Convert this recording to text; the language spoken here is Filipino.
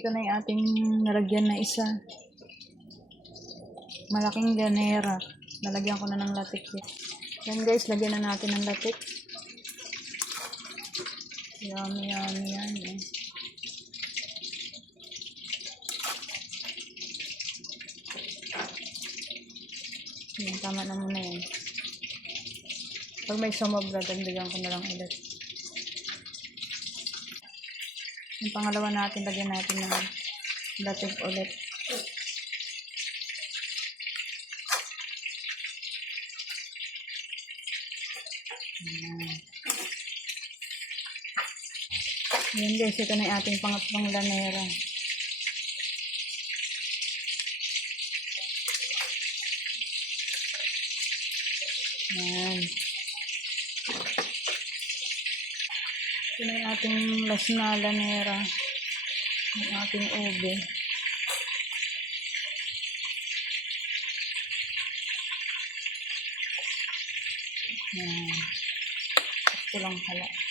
Ito na yung ating nalagyan na isa. Malaking ganera. Nalagyan ko na ng latik. Yan guys, lagyan na natin ng latik. Yummy, yummy, yummy. Yan, tama na muna yan. Pag may sumobra, dagdagan ko na lang ulit. Yung pangalawa natin, lagyan natin ng latik ulit. Yan guys, ito na yung ating pangatlong lanera. Yan. Ito na yung ating last na lanera. Yung ating ube. Yan. Ito lang pala.